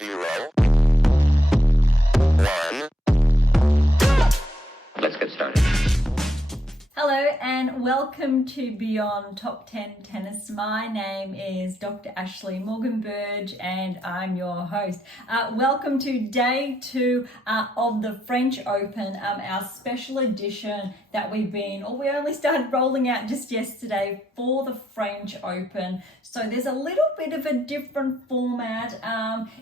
0, 1. Let's get started. Hello and welcome to Beyond Top 10 Tennis. My name is Dr. Ashley Berge and I'm your host. Welcome to day 2 of the French Open, our special edition that we only started rolling out just yesterday for the French Open. So there's a little bit of a different format.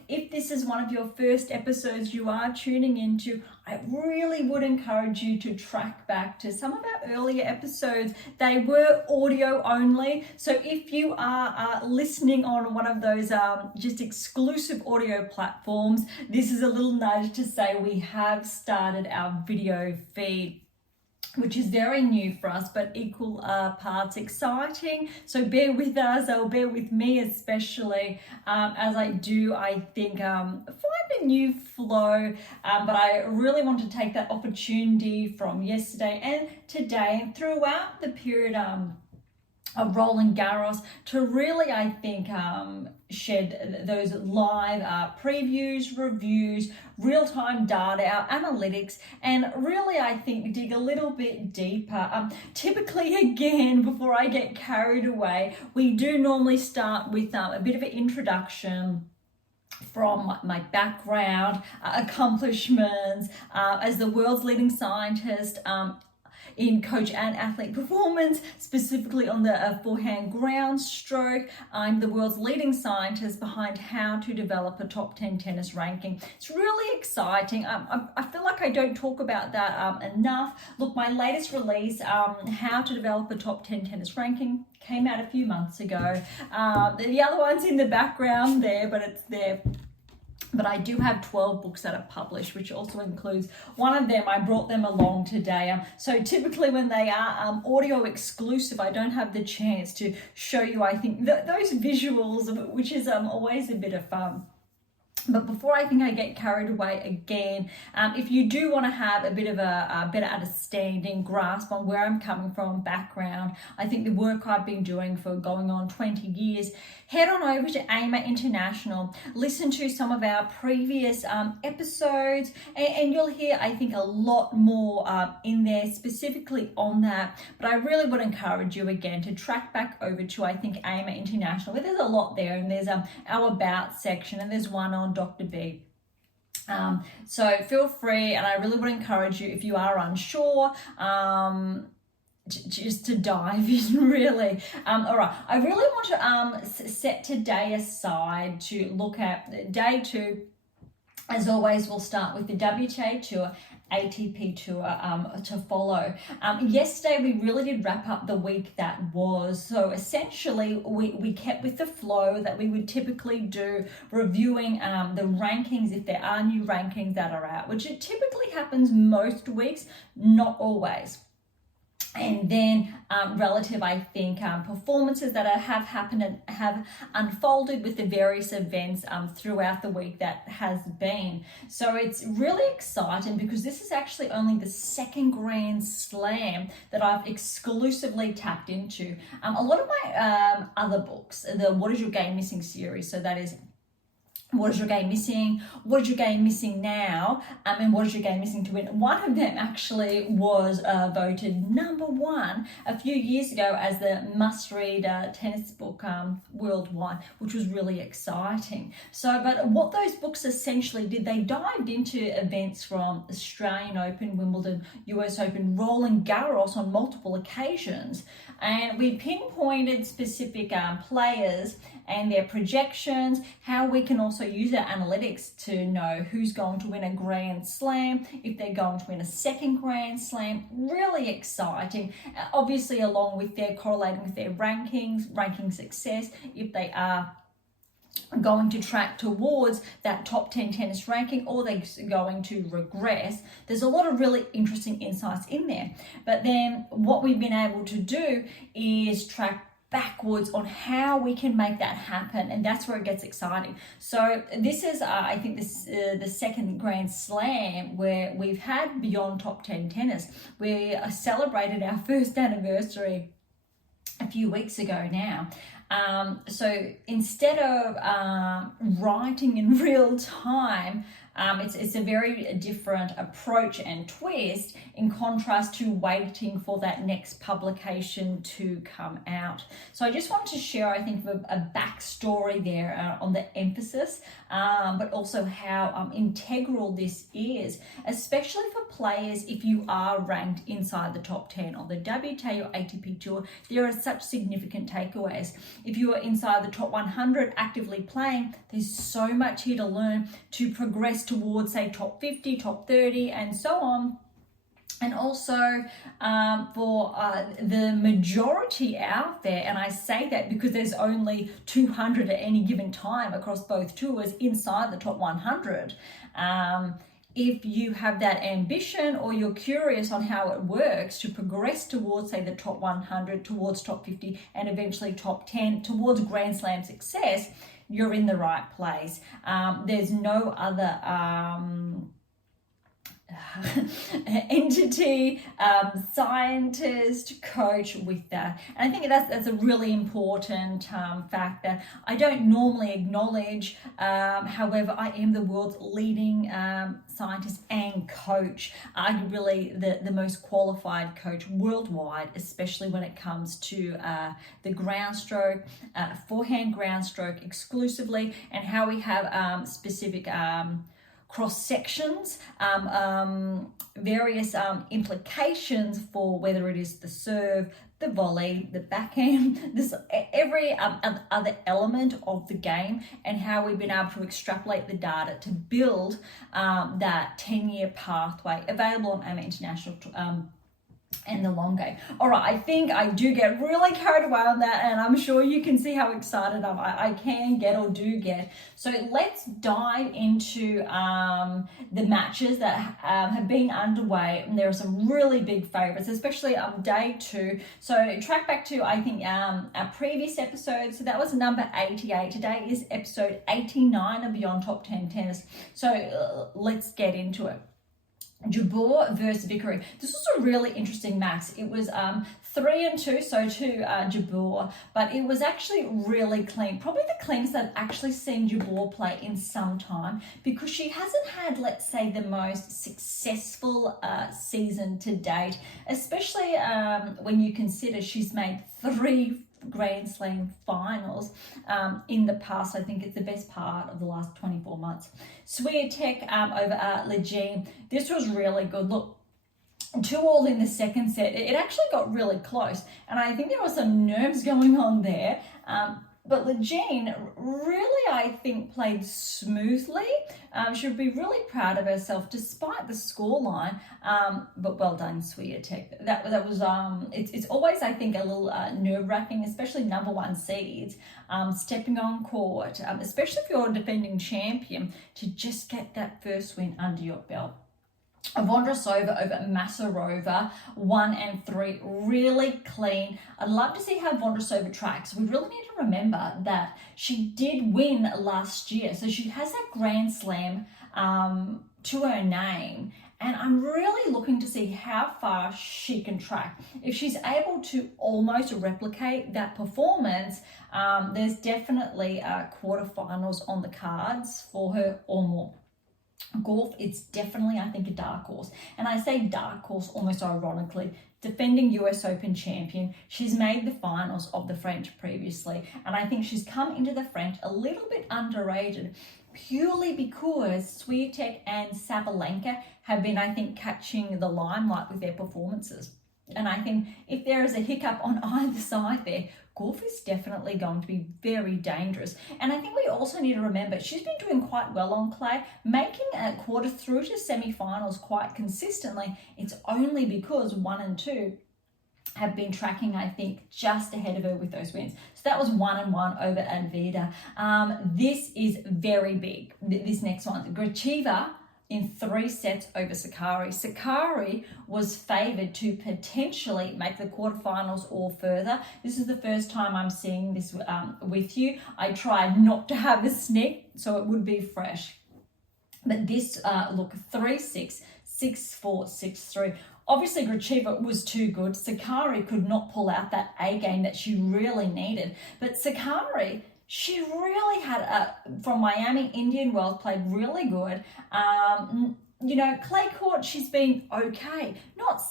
If this is one of your first episodes you are tuning into, I really would encourage you to track back to some of our earlier episodes. They were audio only. So if you are listening on one of those just exclusive audio platforms, this is a little nudge to say we have started our video feed, which is very new for us, but equal parts exciting. So bear with us, or bear with me especially, as I think, find a new flow. But I really want to take that opportunity from yesterday and today and throughout the period of Roland Garros to really, I think, shed those live previews, reviews, real-time data, our analytics, and really, I think, dig a little bit deeper. Typically, again, before I get carried away, we do normally start with a bit of an introduction from my background, accomplishments as the world's leading scientist, in coach and athlete performance, specifically on the forehand ground stroke. I'm the world's leading scientist behind how to develop a top 10 tennis ranking. It's really exciting. I feel like I don't talk about that enough. Look, my latest release, How to Develop a Top 10 Tennis Ranking, came out a few months ago. The other one's in the background there, but it's there. But I do have 12 books that are published, which also includes one of them. I brought them along today. So typically when they are audio exclusive, I don't have the chance to show you, I think, those visuals, which is always a bit of fun. But before I think I get carried away again, if you do want to have a bit of a better understanding, grasp on where I'm coming from, background, I think the work I've been doing for going on 20 years, head on over to AIMA International, listen to some of our previous episodes, and you'll hear, I think, a lot more in there specifically on that. But I really would encourage you again to track back over to, I think, AIMA International, where there's a lot there, and there's our About section, and there's one on Dr. Berge. So feel free, and I really would encourage you, if you are unsure, just to dive in, really. All right, I really want to set today aside to look at day 2. As always, we'll start with the WTA Tour, ATP Tour to follow. Yesterday, we really did wrap up the week that was. So essentially, we kept with the flow that we would typically do, reviewing the rankings, if there are new rankings that are out, which it typically happens most weeks, not always. And then relative, I think, performances that have happened and have unfolded with the various events throughout the week that has been. So it's really exciting because this is actually only the second Grand Slam that I've exclusively tapped into. A lot of my other books, the What Is Your Game Missing series, so that is what is your game missing? What is your game missing now? And what is your game missing to win? One of them actually was voted number 1 a few years ago as the must-read tennis book worldwide, which was really exciting. So, but what those books essentially did, they dived into events from Australian Open, Wimbledon, US Open, Roland Garros on multiple occasions. And we pinpointed specific players and their projections, how we can also use our analytics to know who's going to win a Grand Slam, if they're going to win a second Grand Slam. Really exciting. Obviously, along with their correlating with their ranking success, if they are going to track towards that top 10 tennis ranking, or they're going to regress. There's a lot of really interesting insights in there. But then what we've been able to do is track backwards on how we can make that happen, and that's where it gets exciting. So this is I think this the second Grand Slam where we've had Beyond Top 10 Tennis. We celebrated our first anniversary a few weeks ago now. So instead of writing in real time, it's a very different approach and twist in contrast to waiting for that next publication to come out. So I just wanted to share, I think, a backstory there on the emphasis, but also how integral this is, especially for players if you are ranked inside the top 10 on the WTA or ATP Tour. There are such significant takeaways. If you are inside the top 100 actively playing, there's so much here to learn to progress towards, say, top 50, top 30, and so on. And also for the majority out there, and I say that because there's only 200 at any given time across both tours inside the top 100. If you have that ambition or you're curious on how it works to progress towards, say, the top 100, towards top 50, and eventually top 10, towards Grand Slam success, you're in the right place. There's no other entity, scientist, coach with that. And I think that's a really important fact that I don't normally acknowledge. However, I am the world's leading scientist and coach, arguably the most qualified coach worldwide, especially when it comes to the ground stroke, forehand ground stroke exclusively, and how we have specific cross sections, various implications for whether it is the serve, the volley, the backhand, every other element of the game, and how we've been able to extrapolate the data to build that 10-year pathway available on AMA International and the long game. All right, I think I do get really carried away on that, and I'm sure you can see how excited I can get or do get. So let's dive into the matches that have been underway. And there are some really big favorites, especially on day 2. So track back to, I think, our previous episode. So that was number 88. Today is episode 89 of Beyond Top 10 Tennis. So let's get into it. Jabeur versus Vickery. This was a really interesting match. It was 3-2, so to Jabeur, but it was actually really clean. Probably the cleanest I've actually seen Jabeur play in some time, because she hasn't had, let's say, the most successful season to date, especially when you consider she's made 3 Grand Slam finals in the past. I think it's the best part of the last 24 months. Swiatek over Lejeune. This was really good. Look, 2-2 in the second set. It actually got really close, and I think there were some nerves going on there. But Lejeune really, I think, played smoothly. She would be really proud of herself despite the scoreline. But well done, Swiatek. That was it's always, I think, a little nerve-wracking, especially number 1 seeds, stepping on court, especially if you're a defending champion, to just get that first win under your belt. Vondrousova over Masarova, 1-3, really clean. I'd love to see how Vondrousova tracks. We really need to remember that she did win last year, so she has that Grand Slam to her name. And I'm really looking to see how far she can track. If she's able to almost replicate that performance, there's definitely quarterfinals on the cards for her or more. Golf, it's definitely, I think, a dark horse. And I say dark horse almost ironically. Defending US Open champion, she's made the finals of the French previously. And I think she's come into the French a little bit underrated, purely because Swiatek and Sabalenka have been, I think, catching the limelight with their performances. And I think if there is a hiccup on either side there, golf is definitely going to be very dangerous. And I think we also need to remember she's been doing quite well on clay, making a quarter through to semi-finals quite consistently. It's only because 1 and 2 have been tracking, I think, just ahead of her with those wins. So that was 1-1 over Advida. This is very big, this next one. Gracheva in 3 sets over Sakari. Sakari was favoured to potentially make the quarterfinals or further. This is the first time I'm seeing this with you. I tried not to have a sneak, so it would be fresh. But this, look, 3-6, 6-4, 6-3. Obviously, Gracheva was too good. Sakari could not pull out that A game that she really needed. But Sakari, she really had, from Miami, Indian Wells, played really good. Clay court, she's been okay. Not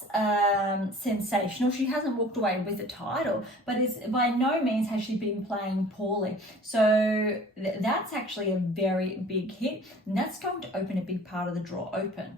sensational. She hasn't walked away with a title, but by no means has she been playing poorly. So that's actually a very big hit, and that's going to open a big part of the draw open.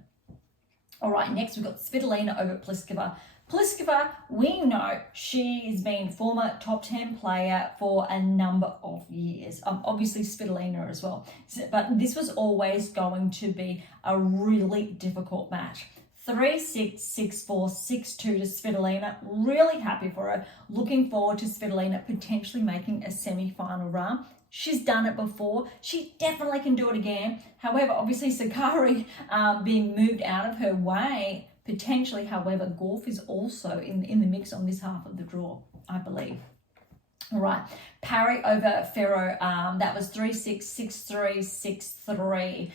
All right, next we've got Svitolina over Pliskova. Pliskova, we know she's been former top 10 player for a number of years. Obviously Svitolina as well. But this was always going to be a really difficult match. 3-6, 6-4, 6-2 to Svitolina. Really happy for her. Looking forward to Svitolina potentially making a semi-final run. She's done it before. She definitely can do it again. However, obviously Sakari being moved out of her way, potentially. However, Golf is also in the mix on this half of the draw, I believe. All right, Parry over Ferro, that was 3-6, 6-3, 6-3.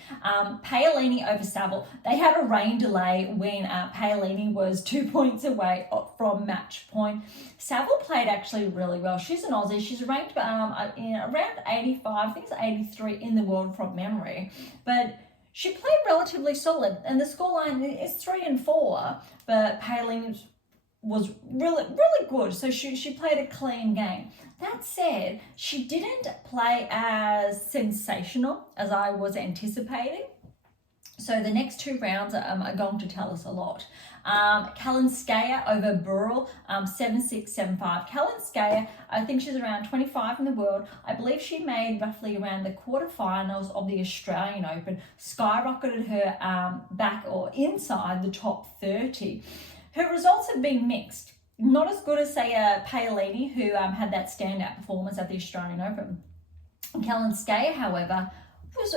Paolini over Saville. They had a rain delay when Paolini was 2 points away from match point. Saville played actually really well. She's an Aussie. She's ranked around 85, I think it's 83 in the world from memory. But she played relatively solid, and the scoreline is 3-4, but Paolini was really good. So she played a clean game. That said, she didn't play as sensational as I was anticipating. So the next two rounds are going to tell us a lot. Kalinskaya over Burrell, 7-6, 7-5. Kalinskaya, I think she's around 25 in the world. I believe she made roughly around the quarterfinals of the Australian Open, skyrocketed her back or inside the top 30. Her results have been mixed. Not as good as, say, Paolini, who had that standout performance at the Australian Open. Kalinskaya, however, was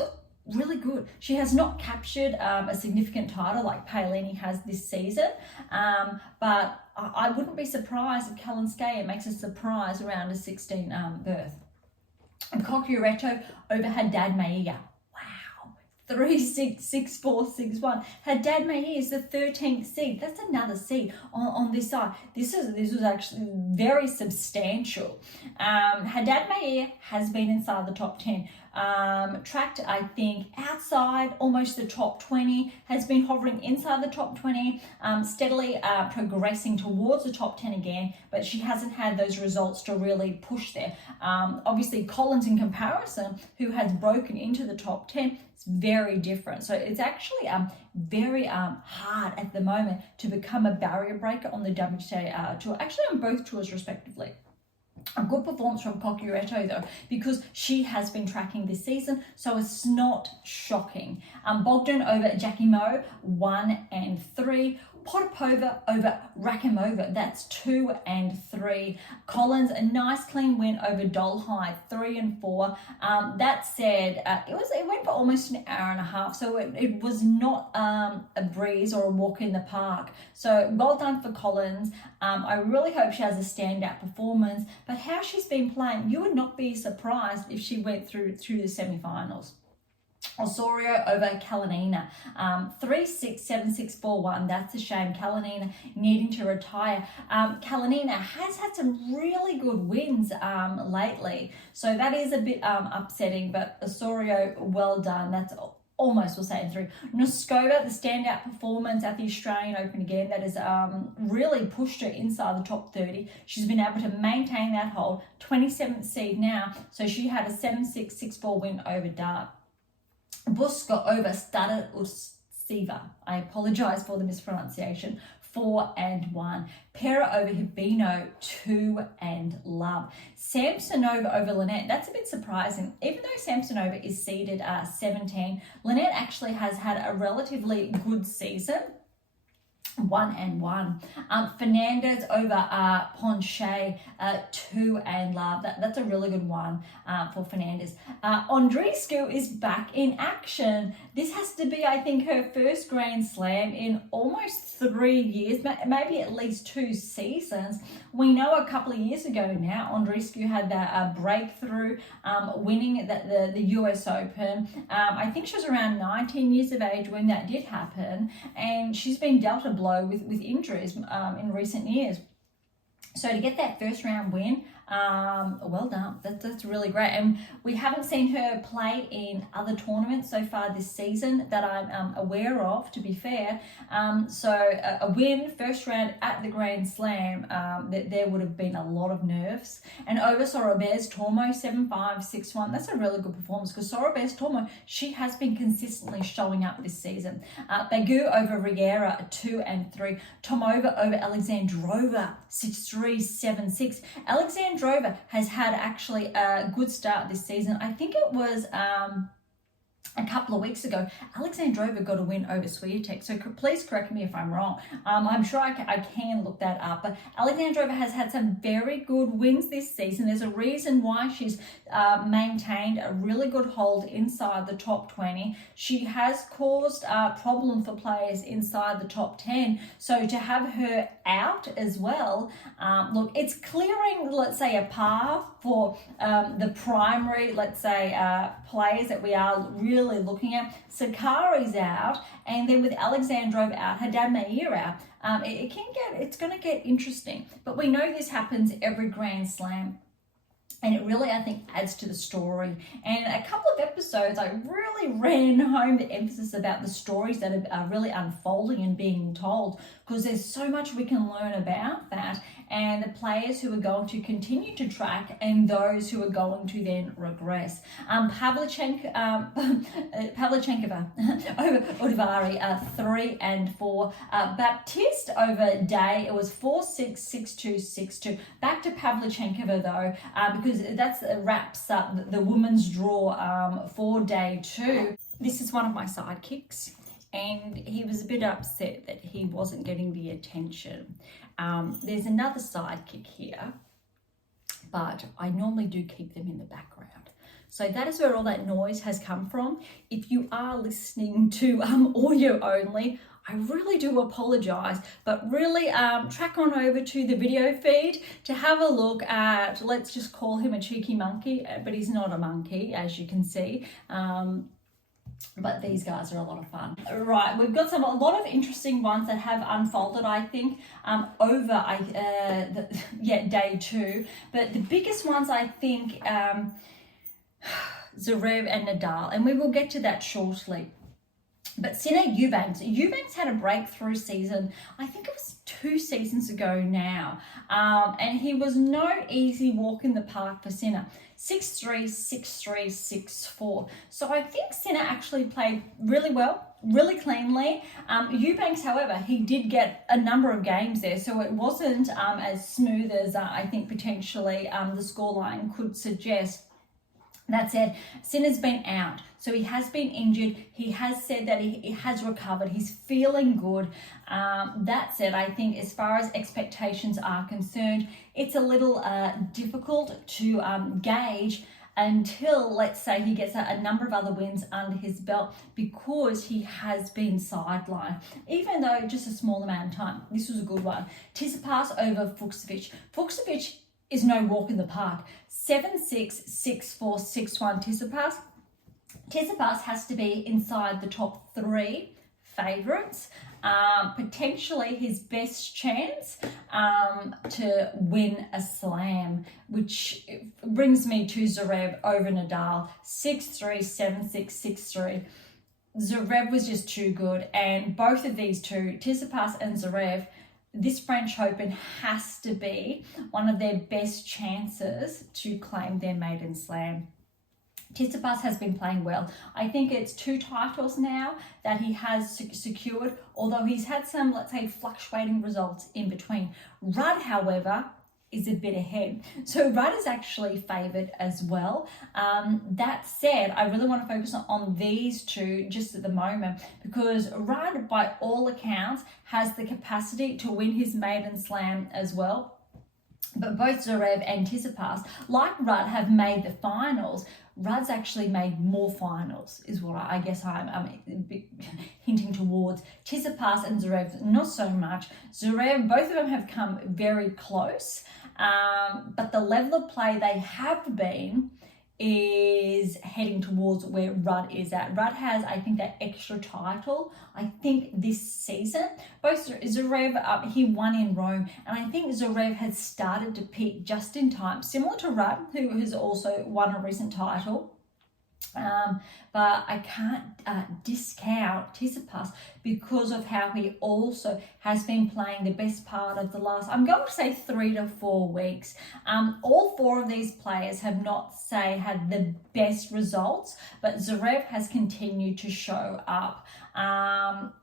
really good. She has not captured a significant title like Paolini has this season, but I wouldn't be surprised if Kalinskaya makes a surprise around a 16 berth. Kokureto over Haddad Maia. 3-6, 6-4, 6-1. Haddad Maia is the 13th seed. That's another seed on this side. This was actually very substantial. Haddad Maia has been inside the top 10. Tracked, I think, outside almost the top 20, has been hovering inside the top 20, steadily progressing towards the top 10 again, but she hasn't had those results to really push there. Obviously, Collins, in comparison, who has broken into the top 10, it's very different. So it's actually very hard at the moment to become a barrier breaker on the WTA tour, actually on both tours respectively. A good performance from Kokureto though, because she has been tracking this season, so it's not shocking. Bogdan over Jackie Moe, 1 and 3. Potapova over Rakimova, that's 2 and 3. Collins, a nice clean win over Dolhide, 3 and 4. That said, it went for almost an hour and a half, so it was not a breeze or a walk in the park. So well done for Collins. I really hope she has a standout performance, but how she's been playing, you would not be surprised if she went through the semi-finals. Osorio over Kalinina, 3-6, 7-6, 4-1. That's a shame. Kalinina needing to retire. Kalinina has had some really good wins lately, so that is a bit upsetting, but Osorio, well done. That's almost, we'll say, in 3. Noskova, the standout performance at the Australian Open again, that has really pushed her inside the top 30. She's been able to maintain that hold, 27th seed now, so she had a 7-6, 6-4 win over Dart. Buska over Stadut-Utsiva. I apologise for the mispronunciation. 4 and 1. Pera over Hibino, 2 and love. Samsonova over Lynette. That's a bit surprising. Even though Samsonova is seeded 17, Lynette actually has had a relatively good season. 1-1. Fernandez over Ponche, 2 love. That's a really good one for Fernandez. Andreescu is back in action. This has to be, I think, her first Grand Slam in almost 3 years, maybe at least 2 seasons. We know a couple of years ago now, Andreescu had that breakthrough, winning the US Open. I think she was around 19 years of age when that did happen, and she's been dealt a blow with injuries in recent years. So to get that first round win, well done. That's really great. And we haven't seen her play in other tournaments so far this season that I'm aware of, to be fair. So a win, first round at the Grand Slam, there would have been a lot of nerves. And over Sorobes Tormo, 7-5, 6-1. That's a really good performance because Sorobes Tormo, she has been consistently showing up this season. Bagu over Riera, 2-3. Tomova over Alexandrova, 6-3, 7-6. Alexandrova has had actually a good start this season. I think it was a couple of weeks ago, Alexandrova got a win over Swiatek. So please correct me if I'm wrong. I'm sure I can look that up. But Alexandrova has had some very good wins this season. There's a reason why she's maintained a really good hold inside the top 20. She has caused a problem for players inside the top 10. So to have her out as well, look, it's clearing, let's say, a path for the primary, let's say, players that we are really looking at. Sakari's out, and then with Alexandrova out, Haddad Mayer out, it's going to get interesting. But we know this happens every Grand Slam. And it really, I think, adds to the story. And a couple of episodes, I really ran home the emphasis about the stories that are really unfolding and being told, because there's so much we can learn about that, and the players who are going to continue to track and those who are going to then regress. Pavlyuchenkova over Udivari, 3-4. Baptiste over Day, it was 4-6, 6-2, 6-2. Back to Pavlyuchenkova though, because that wraps up the women's draw for Day 2. This is one of my sidekicks, and he was a bit upset that he wasn't getting the attention. There's another sidekick here, but I normally do keep them in the background. So that is where all that noise has come from. If you are listening to audio only, I really do apologize, but really track on over to the video feed to have a look at, let's just call him a cheeky monkey, but he's not a monkey, as you can see. But these guys are a lot of fun. Right, we've got a lot of interesting ones that have unfolded, I think, over Day 2. But the biggest ones, I think, Zverev and Nadal, and we will get to that shortly. But Sinner Eubanks had a breakthrough season, I think it was 2 seasons ago now, and he was no easy walk in the park for Sinner. 6-3, 6-3, 6-4. So I think Sinner actually played really well, really cleanly. Eubanks, however, he did get a number of games there, so it wasn't as smooth as I think potentially the scoreline could suggest. That said, Sinner's been out, so he has been injured. He has said that he has recovered. He's feeling good. That said, I think as far as expectations are concerned, it's a little difficult to gauge until, let's say, he gets a number of other wins under his belt, because he has been sidelined, even though just a small amount of time. This was a good one. Tsitsipas over Fucsovics. Fucsovics is no walk in the park. 7-6, 6-4, 6-1 Tsitsipas. Tsitsipas has to be inside the top 3 favourites. Potentially his best chance to win a slam, which brings me to Zverev over Nadal. 6-3, 7-6, 6-3. Zverev was just too good, and both of these two, Tsitsipas and Zverev, this French Open has to be one of their best chances to claim their maiden slam. Tsitsipas has been playing well. I think it's 2 titles now that he has secured, although he's had some, let's say, fluctuating results in between. Rudd, however, is a bit ahead. So Rudd is actually favoured as well. That said, I really want to focus on these two just at the moment, because Rudd, by all accounts, has the capacity to win his maiden slam as well. But both Zverev and Tsitsipas, like Rudd, have made the finals. Rudd's actually made more finals, is what I guess I'm hinting towards. Tsitsipas and Zverev, not so much. Zverev, both of them have come very close, but the level of play they have been is heading towards where Rudd is at. Rudd has, I think, that extra title, I think, this season. Both Zverev, he won in Rome, and I think Zverev has started to peak just in time, similar to Rudd, who has also won a recent title. But I can't discount Tsitsipas because of how he also has been playing the best part of the last, I'm going to say 3 to 4 weeks. All 4 of these players have not, had the best results, but Zverev has continued to show up.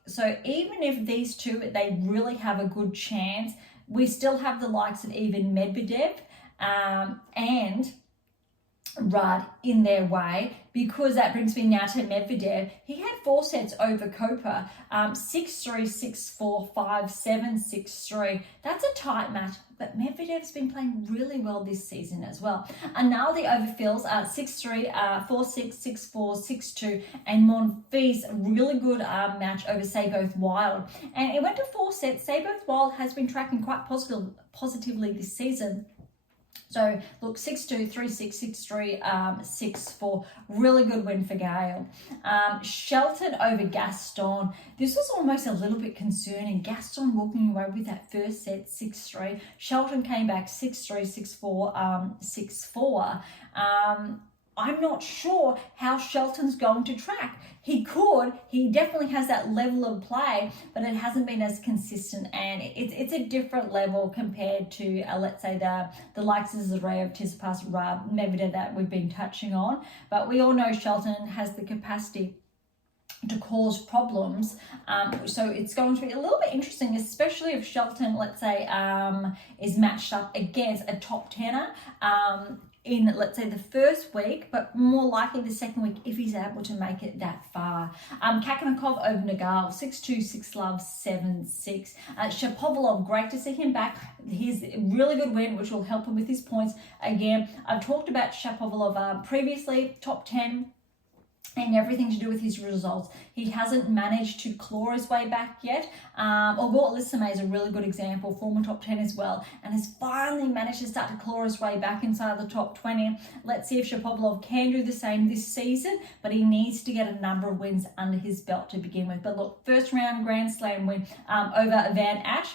So even if these two, they really have a good chance, we still have the likes of even Medvedev and Rudd in their way, because that brings me now to Medvedev. He had 4 sets over Kopa, 6-3, 6-4, 5-7, 6-3. That's a tight match, but Medvedev's been playing really well this season as well. Analdi over Fils, 6-3, 4-6, 6-4, 6-2, and Monfils, really good match over Seyboth Wild. And it went to 4 sets. Seyboth Wild has been tracking quite positively this season. So look, 6-2, 3-6, 6-3, 6-4, really good win for Gael. Shelton over Gaston. This was almost a little bit concerning. Gaston walking away with that first set, 6-3. Shelton came back 6-3, 6-4, 6-4. I'm not sure how Shelton's going to track. He definitely has that level of play, but it hasn't been as consistent, and it's a different level compared to, let's say, the likes of Zverev, Tsitsipas, Rudd, Medvedev that we've been touching on. But we all know Shelton has the capacity to cause problems, so it's going to be a little bit interesting, especially if Shelton, let's say, is matched up against a top tenor in, let's say, the first week, but more likely the second week if he's able to make it that far. Kakanakov over Nagal, 6-2, 6-love, 7-6. Shapovalov, great to see him back. He's a really good win, which will help him with his points. Again, I've talked about Shapovalov previously, top 10, and everything to do with his results. He hasn't managed to claw his way back yet. Although Lissame is a really good example, former top 10 as well, and has finally managed to start to claw his way back inside the top 20. Let's see if Shapovalov can do the same this season, but he needs to get a number of wins under his belt to begin with. But look, first round Grand Slam win over Van Asch,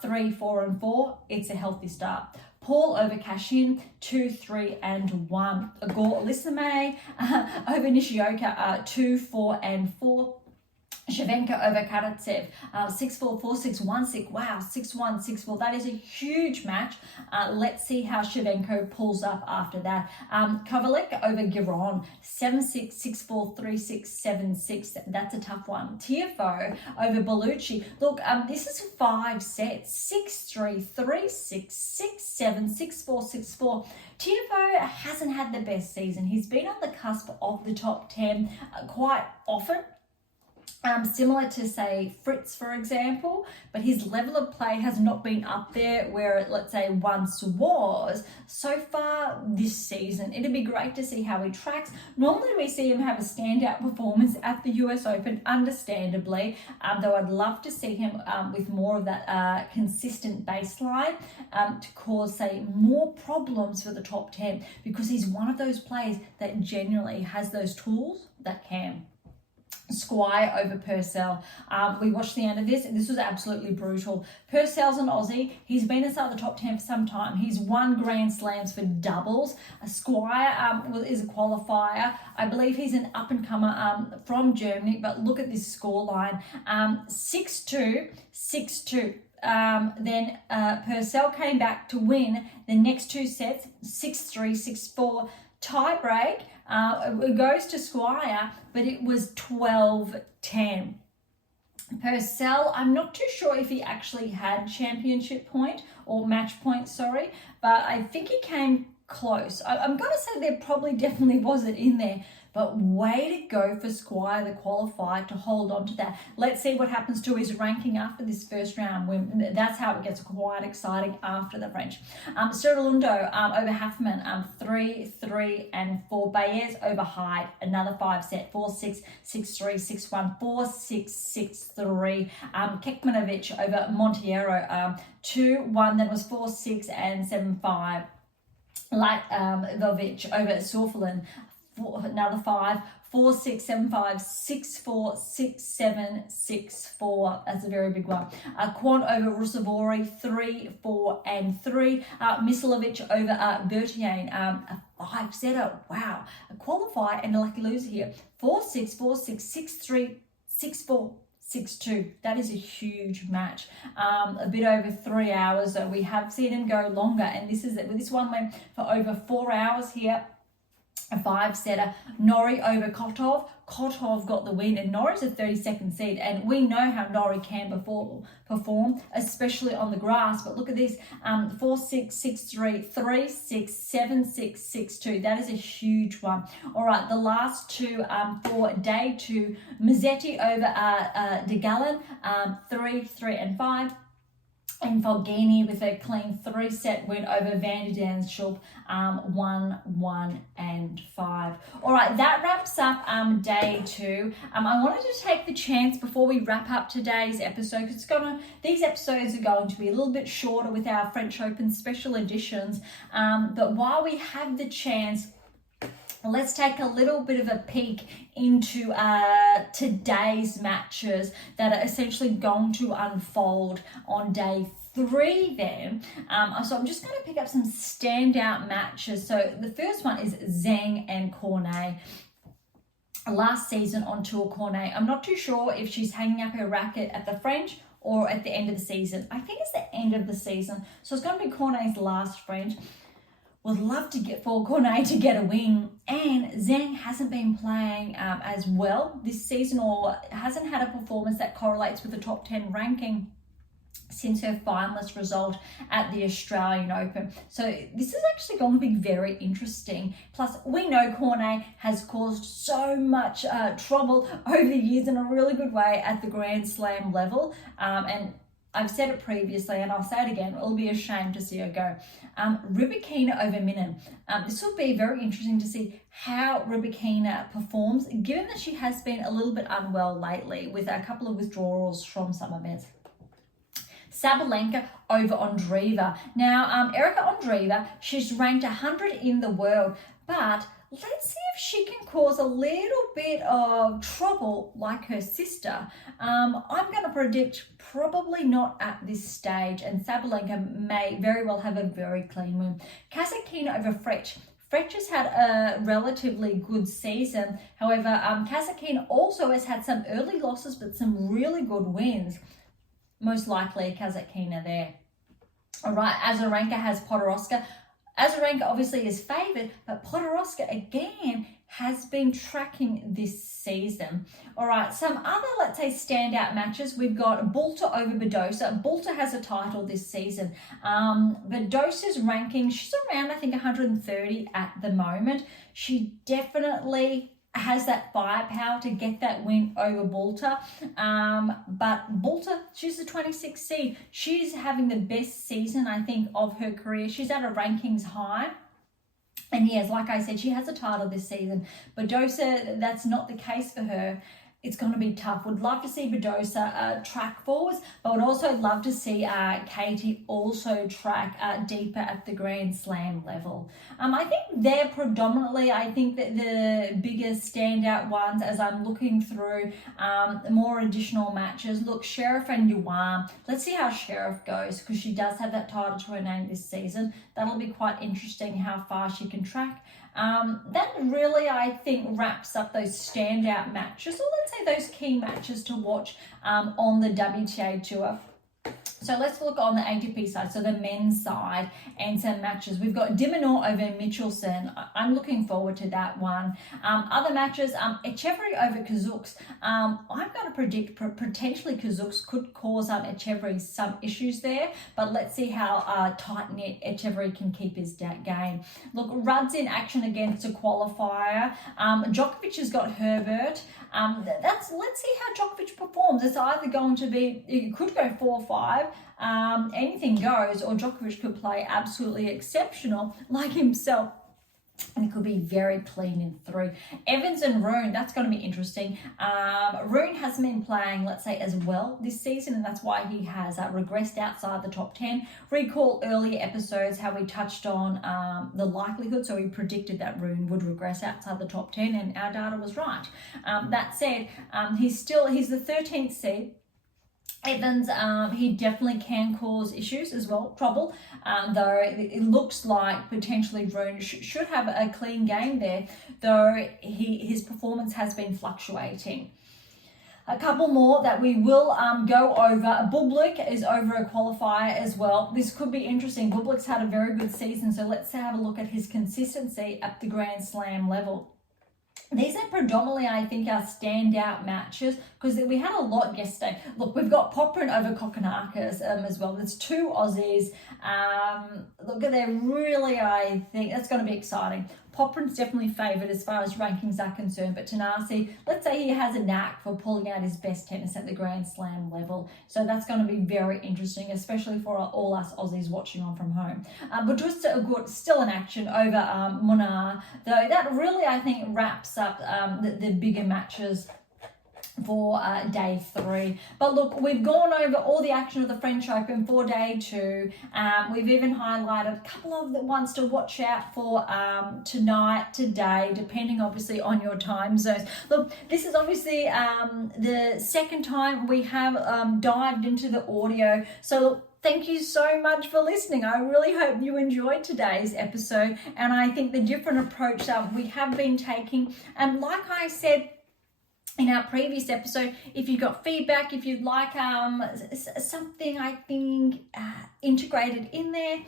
3, 4, and 4. It's a healthy start. Paul over Cashin, 2, 3, and 1. Igor Lissame over Nishioka, 2, 4, and 4. Shevchenko over Karatsev, 6-4, 4-6, 1-6. Wow, 6-1, 6-4. That is a huge match. Let's see how Shevchenko pulls up after that. Kovalik over Giron, 7-6, 6-4, 3-6, 7-6. That's a tough one. Tiafoe over Bellucci. Look, this is 5 sets. 6-3, 3-6, 6-7, 6-4, 6-4. Tiafoe hasn't had the best season. He's been on the cusp of the top 10 quite often. Similar to, say, Fritz, for example, but his level of play has not been up there where it, let's say, once was so far this season. It'd be great to see how he tracks. Normally we see him have a standout performance at the US Open, understandably, though I'd love to see him with more of that consistent baseline to cause, say, more problems for the top 10, because he's one of those players that genuinely has those tools that can. Squire over Purcell. We watched the end of this, and this was absolutely brutal. Purcell's an Aussie. He's been inside the top 10 for some time. He's won Grand Slams for doubles. Squire is a qualifier. I believe he's an up-and-comer from Germany, but look at this scoreline. 6-2, 6-2. Then Purcell came back to win the next 2 sets, 6-3, 6-4. Tie break, it goes to Squire, but it was 12-10. Purcell, I'm not too sure if he actually had championship point or match point, sorry, but I think he came close. I'm going to say there probably definitely wasn't in there, but way to go for Squire, the qualifier, to hold on to that. Let's see what happens to his ranking after this first round. That's how it gets quite exciting after the French. Serdalundo over Haffman, 3, 3, and 4. Baez over Hyde, another 5 set, 4, 6, 6, 3, 6, 1, 4, 6, 6, 3. Kekmanovic over Monteiro, 2, 1, then was 4, 6, and 7, 5. Velvic over Sorfelin, another 5, 4, 6, 7, 5, 6, 4, 6, 7, 6, 4. That's a very big one. Quant over Russavori, 3, 4, and 3. Misalovic over Bertiane, a 5-setter. Wow. A qualifier and a lucky loser here. 4, 6, 4, 6, 6, 3, 6, 4. 6-2. That is a huge match. A bit over 3 hours, so we have seen him go longer, and this one went for over 4 hours here. A 5-setter. Norrie over Kotov. Kotov got the win, and Norrie's a 32nd seed, and we know how Norrie can perform, especially on the grass. But look at this, 4, 6, 6, 3, 3, 6, 7, 6, 6, 2. That is a huge one. All right, the last two for day 2, Mazzetti over De Gallen, 3, 3, and 5. And Volgini with a clean 3-set win over Van der Danschulp, 1, 1, and 5. All right, that wraps up day 2. I wanted to take the chance before we wrap up today's episode, because these episodes are going to be a little bit shorter with our French Open special editions. But while we have the chance, let's take a little bit of a peek into today's matches that are essentially going to unfold on day 3 then. So I'm just going to pick up some standout matches. So the first one is Zhang and Cornet. Last season on Tour, Cornet, I'm not too sure if she's hanging up her racket at the French or at the end of the season. I think it's the end of the season. So it's going to be Cornet's last French. Would love to get for Cornet to get a win, and Zhang hasn't been playing as well this season, or hasn't had a performance that correlates with the top 10 ranking since her finalist result at the Australian Open. So this is actually going to be very interesting. Plus, we know Cornet has caused so much trouble over the years in a really good way at the Grand Slam level, and I've said it previously, and I'll say it again, it'll be a shame to see her go. Rybakina over Minen. This will be very interesting to see how Rybakina performs, given that she has been a little bit unwell lately with a couple of withdrawals from some events. Sabalenka over Andreeva. Now, Erica Andreeva, she's ranked 100 in the world, but let's see if she can cause a little bit of trouble like her sister. I'm going to predict probably not at this stage, and Sabalenka may very well have a very clean win. Kasatkina over Fretch. Fretch has had a relatively good season. However, Kasatkina also has had some early losses, but some really good wins. Most likely Kasatkina there. All right, Azarenka has Podoroska. Azarenka obviously is favoured, but Podoroska again has been tracking this season. All right, some other, let's say, standout matches. We've got Bulta over Badosa. Bulta has a title this season. Badosa's ranking, she's around, I think, 130 at the moment. She definitely has that firepower to get that win over Bulta. But Bulta, she's the 26th seed. She's having the best season, I think, of her career. She's at a rankings high. And yes, like I said, she has a title this season. Badosa, that's not the case for her. It's going to be tough. Would love to see Badosa track forwards, but would also love to see Katie also track deeper at the Grand Slam level. I think they're predominantly, I think that the biggest standout ones as I'm looking through more additional matches. Look, Sheriff and Yuan. Let's see how Sheriff goes, because she does have that title to her name this season. That'll be quite interesting how far she can track. That really, I think, wraps up those standout matches, or let's say those key matches to watch on the WTA Tour. So let's look on the ATP side, so the men's side, and some matches. We've got Dimonor over Michelson. I'm looking forward to that one. Other matches, Echeverry over Kazuks. I'm going to predict potentially Kazuks could cause Echeverry some issues there, but let's see how tight-knit Echeverry can keep his game. Look, Rudd's in action against a qualifier. Djokovic has got Herbert. Let's see how Djokovic performs. It's either going to be, it could go 4-5, anything goes, or Djokovic could play absolutely exceptional like himself, and it could be very clean in 3. Evans and Rune, that's going to be interesting. Rune hasn't been playing, let's say, as well this season, and that's why he has regressed outside the top 10. Recall earlier episodes how we touched on the likelihood, so we predicted that Rune would regress outside the top 10, and our data was right. That said, he's the 13th seed. Evans, he definitely can cause issues as well, trouble, though it looks like potentially Rune should have a clean game there, though his performance has been fluctuating. A couple more that we will go over. Bublik is over a qualifier as well. This could be interesting. Bublik's had a very good season, so let's have a look at his consistency at the Grand Slam level. These are predominantly, I think, our standout matches because we had a lot yesterday. Look, we've got Poprin over Kokkinakis as well. There's 2 Aussies. Look, they're really, I think, that's going to be exciting. Poprin's definitely favoured as far as rankings are concerned, but Tanasi, let's say he has a knack for pulling out his best tennis at the Grand Slam level. So that's going to be very interesting, especially for all us Aussies watching on from home. But just still in action over Munar, though that really, I think, wraps up the bigger matches for day 3. But look, we've gone over all the action of the French Open for day 2. We've even highlighted a couple of the ones to watch out for tonight, today, depending obviously on your time zones. Look, this is obviously the second time we have dived into the audio. So look, thank you so much for listening. I really hope you enjoyed today's episode, and I think the different approach we have been taking. And like I said in our previous episode, if you got feedback, if you'd like something, I think, integrated in there,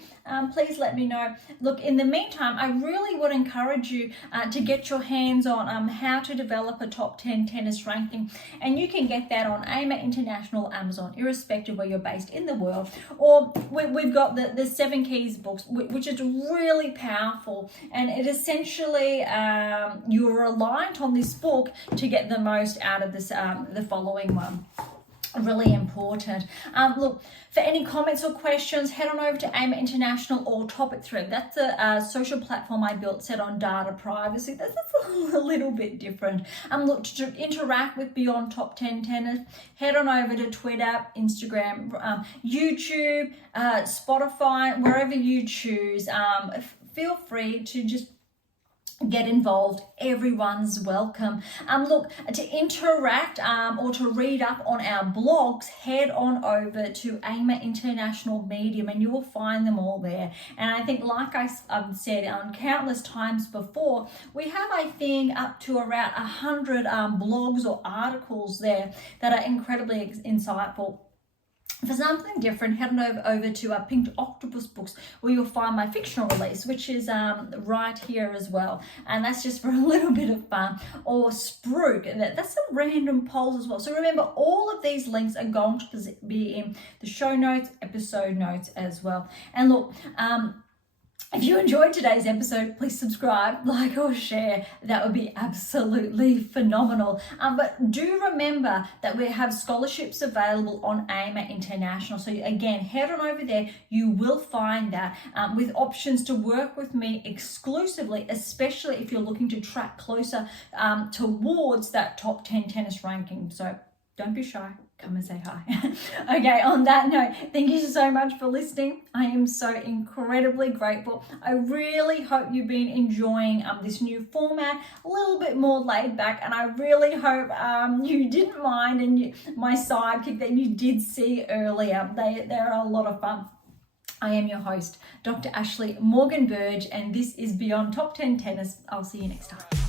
please let me know. Look, in the meantime, I really would encourage you to get your hands on how to develop a top 10 tennis ranking, and you can get that on AIMA International, Amazon, irrespective where you're based in the world. Or we've got the 7 Keys books, which is really powerful, and it essentially you're reliant on this book to get the most out of this the following one. Really important. Look, for any comments or questions, head on over to AIMA International or Topic Thread. That's a social platform I built set on data privacy. That's a little bit different. Look, to interact with Beyond Top 10 Tennis, head on over to Twitter, Instagram, YouTube, Spotify, wherever you choose. Feel free to just get involved. Everyone's welcome. Look, to interact or to read up on our blogs, head on over to AIMA International Medium, and you will find them all there. And I think, like I've said on countless times before, we have, I think, up to around 100 blogs or articles there that are incredibly insightful. For something different, head on over to Pink Octopus Books, where you'll find my fictional release, which is right here as well. And that's just for a little bit of fun. Or Spruik, that's some random polls as well. So remember, all of these links are going to be in the show notes, episode notes as well. And look, if you enjoyed today's episode, please subscribe, like, or share. That would be absolutely phenomenal. But do remember that we have scholarships available on AIMA International. So again, head on over there. You will find that with options to work with me exclusively, especially if you're looking to track closer towards that top 10 tennis ranking. So don't be shy. Come and say hi. Okay, on that note, thank you so much for listening. I am so incredibly grateful. I really hope you've been enjoying this new format, a little bit more laid back, and I really hope you didn't mind, and my sidekick that you did see earlier. They're a lot of fun. I am your host, Dr. Ashley Morgan Berge, and this is Beyond Top 10 Tennis. I'll see you next time.